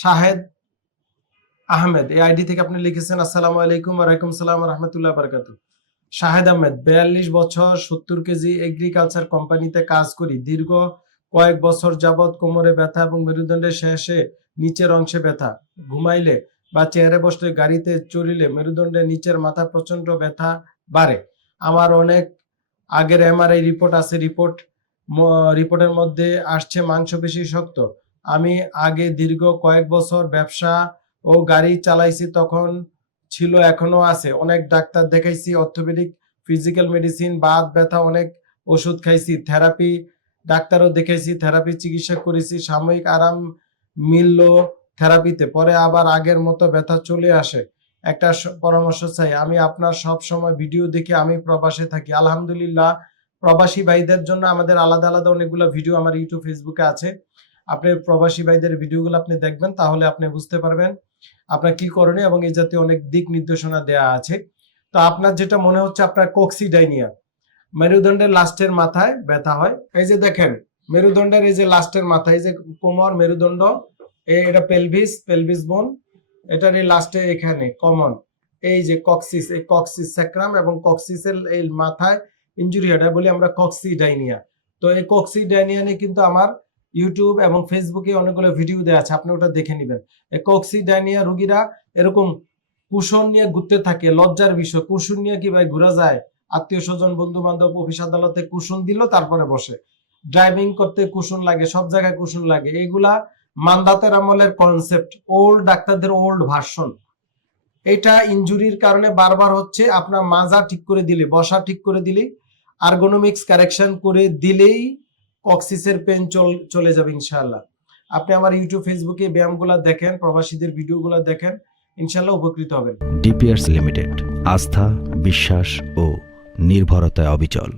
শাহেদ আহমেদ এই আইডি থেকে আপনি লিখেছেন, আসসালামু আলাইকুম ওয়ালাইকুম সালাম রহমতুল্লাহ বারকাত শাহেদ আহমেদ, বিয়াল্লিশ বছর, সত্তর কেজি এগ্রিকালচার কোম্পানিতে কাজ করি। দীর্ঘ কয়েক বছর যাবৎ কোমরে ব্যথা এবং মেরুদণ্ডের শেষে নিচের অংশে ব্যথা। ঘুমাইলে বা চেয়ারে বসলে, গাড়িতে চড়িলে মেরুদণ্ডের নিচের মাথা প্রচণ্ড ব্যথা বাড়ে। আমার অনেক আগের এমআরআই রিপোর্ট আছে। রিপোর্ট রিপোর্টের মধ্যে আসছে মাংসপেশি শক্ত। আমি আগে দীর্ঘ কয়েক বছর ব্যবসা ও গাড়ি চালাইছি তখন ছিল, এখনও আছে। অনেক ডাক্তার দেখাইছি, অর্থোপেডিক, ফিজিক্যাল মেডিসিন, বাত, ব্যথা, অনেক ওষুধ খাইছি, থেরাপি ডাক্তারও দেখাইছি, থেরাপি চিকিৎসা করেছি, সাময়িক আরাম মিলল থেরাপিতে। পরে আবার আগের মতো ব্যথা চলে আসে। একটা পরামর্শ চাই, আমি আপনার সব সময় ভিডিও দেখে আমি প্রবাসে থাকি। আলহামদুলিল্লাহ, প্রবাসী ভাইদের জন্য আমাদের আলাদা আলাদা অনেকগুলো ভিডিও আমার ইউটিউব, ফেসবুকে আছে। আপনি প্রবাসী ভাইদের ভিডিওগুলো আপনি দেখবেন, তাহলে আপনি বুঝতে পারবেন আপনার কি করণীয় এবং এই জাতীয় অনেক দিক নির্দেশনা দেয়া আছে। তো আপনার যেটা মনে হচ্ছে আপনার কক্সিডাইনিয়া মেরুদণ্ডের লাস্টের মাথায় ব্যথা হয়। এই যে দেখেন, মেরুদণ্ডের এই যে লাস্টের মাথায়, এই যে কোমর, মেরুদণ্ড এটা পেলভিস পেলভিস বোন এটার এই লাস্টে এখানে কমন এই যে কক্সিস এই কক্সিস স্যাক্রাম এবং কক্সিসের এই মাথায় ইঞ্জুরি হয় বলি আমরা কক্সিডাইনিয়া তো এই কক্সিডাইনিয়া নিয়ে কিন্তু আমার ইউটিউব এবং ফেসবুকে অনেকগুলো ভিডিও দেওয়া আছে, আপনি ওটা দেখে নেবেন। কক্সিডাইনিয়া রোগীরা এরকম কুশন নিয়ে ঘুরতে থাকে, লজ্জার বিষয়। কুশন নিয়ে কি ভাই ঘোরা যায়? আত্মীয় স্বজন বন্ধু বান্ধব অফিস আদালতে কুশন দিল, তারপরে বসে। ড্রাইভিং করতে কুশন লাগে, সব জায়গায় কুশন লাগে। এইগুলা মান্দাতের আমলের কনসেপ্ট ওল্ড ডাক্তারদের ওল্ড ভার্সন এটা ইনজুরির কারণে বারবার হচ্ছে, আপনার মাজা ঠিক করে দিলে, বসা ঠিক করে দিলে আর্গোনমিক্স কারেকশন করে দিলেই কক্সিসের পেন চলে যাবে ইনশাল্লাহ আপনি আমার ইউটিউব ফেসবুকে ব্যায়ামগুলো দেখেন, প্রবাসীদের ভিডিওগুলো দেখেন ইনশাল্লাহ উপকৃত হবেন। ডিপিআরস লিমিটেড আস্থা, বিশ্বাস ও নির্ভরতায় অবিচল।